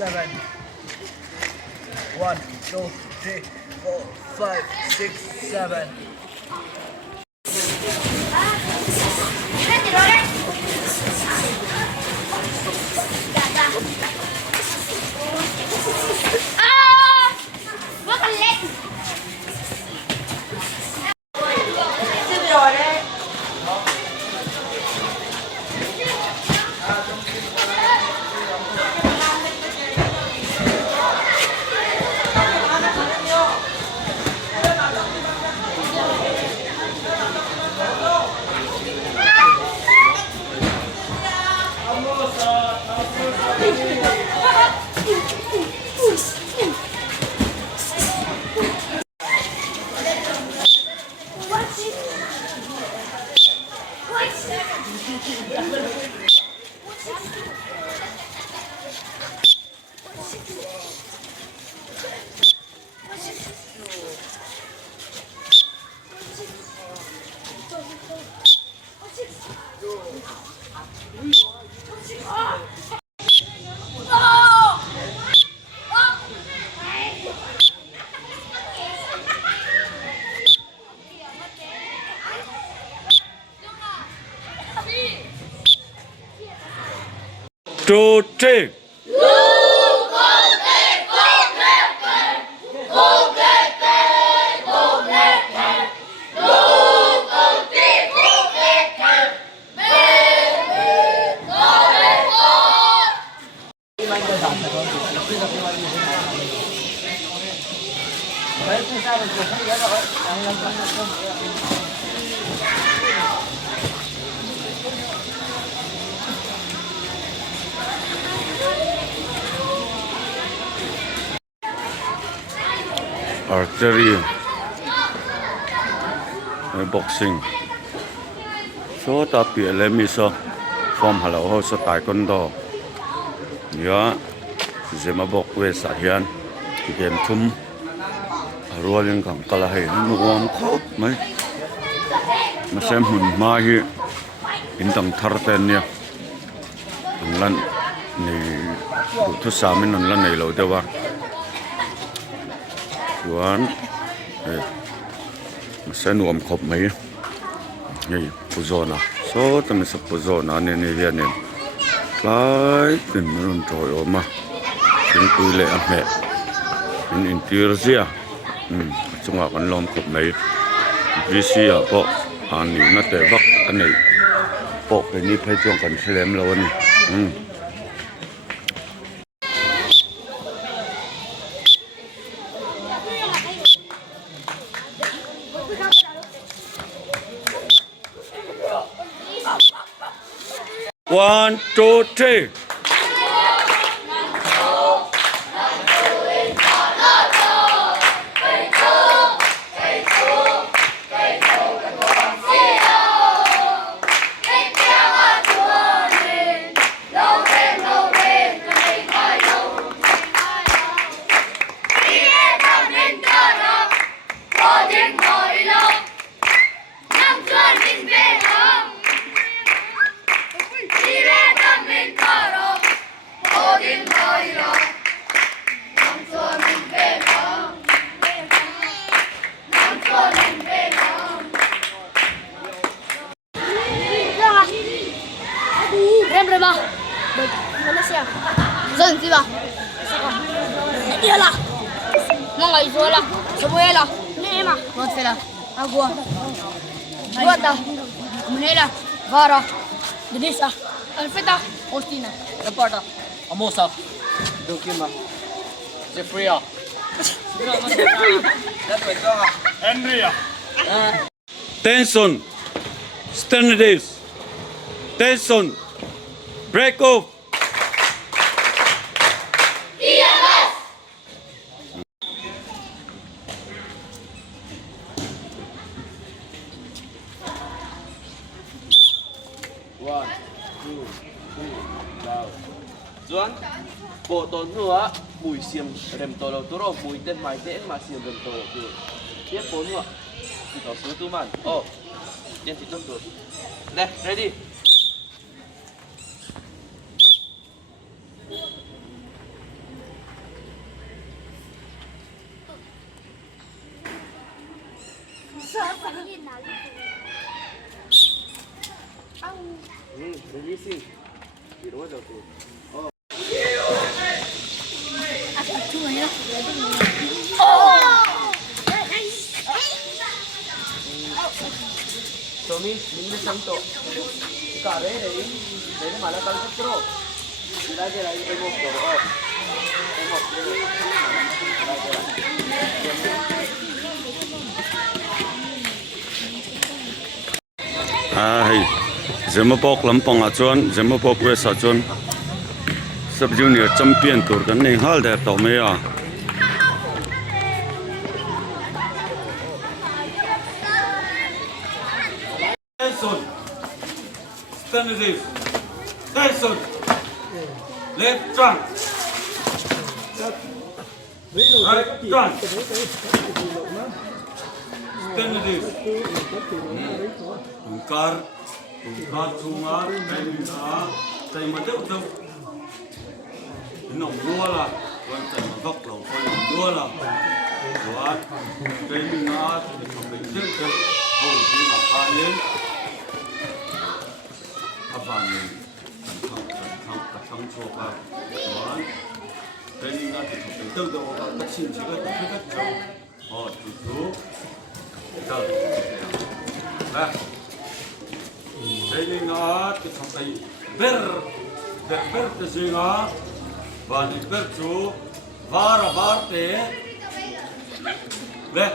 7. 1, 2, 3, 4, 5, 6, 7. Two, three. Archery, boxing. So tapi EMS Zemabawk so taekwondo. Ya, Zemabawk W sahian game tum. Rualin kang kalahi nuam khop mai. Masem hun mahi intang tharten ya. Lan ni tu samin lan nei lo dewa. One, sẽ nuông khop mấy, này puzona, số tầm sắp puzona nên này hiện nên, lại tìm luôn rồi mà, chúng tôi lại ăn mẹ, in interior, chúng ta còn làm khop mấy, vì sao bộ anh này nó để bắt anh này, bộ cái này phải chọn cần xem lâu này. One, two, three. Remember ba? Mana siya? Zon siya. Iya lah. Mga isola. Sabuela. Nema. What sila? Agua. Guata. Munela. Vara. Denisa. Alfeta. Ostina. Reporter. Amosa. Dukima. Jeffria. Andrea. Tension, standardize, tension, break off. EMS. One, two, three, vào. Doan, bộ tổn nữa, mùi xiêm rem tổ đầu turo, mùi tên mai tên mà xiêm rem tổ đầu turo. Tiếp bốn nữa, thì có số tu man. Oh, tiên thì tốt rồi. Đây, ready. releasing. You know what to do. Tommy, ini santo. Kare deh, jadi malah kalau terus. Lagi tengok tu. Oh, tengok. Zemabawk lampang acuan, Zemabawk W acuan. Sub junior champion tur kan ni hal dah tahu mea. Tyson, stand this. Tyson, left trunk, right trunk. Stand this. Tungkar sungar, tay macam tu. Nong dua lah, tuan tay macam tu, tuan dua lah. Tuan, tay minat, sampai tu, oh, ni apa kacang coklat, tuan. Tay minat, sampai tu, kacang juga, kacang. Oh, tu. Dah. Nah. Tay minat, sampai ber tu singa. Bani kerju, var te, leh.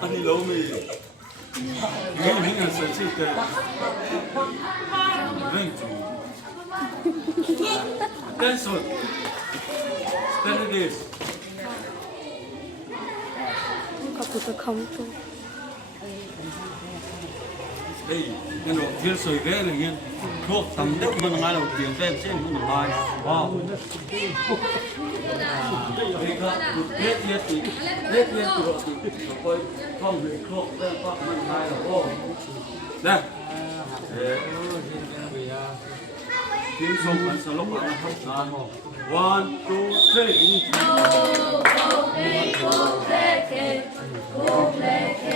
Ani lomi, ini sensi ke, renju. Attention, stand this. Kaputa kamu. Đây, cái độ thiên sợi ghế này nhiên thuốc tầm đất mà ngay đầu tiền tên trên nó ngay wow hết thì độ thì coi không bị thuốc tên phát mình ngay đầu ô đây tiếng sông vẫn sẽ lúc bạn hát 1, 2, 3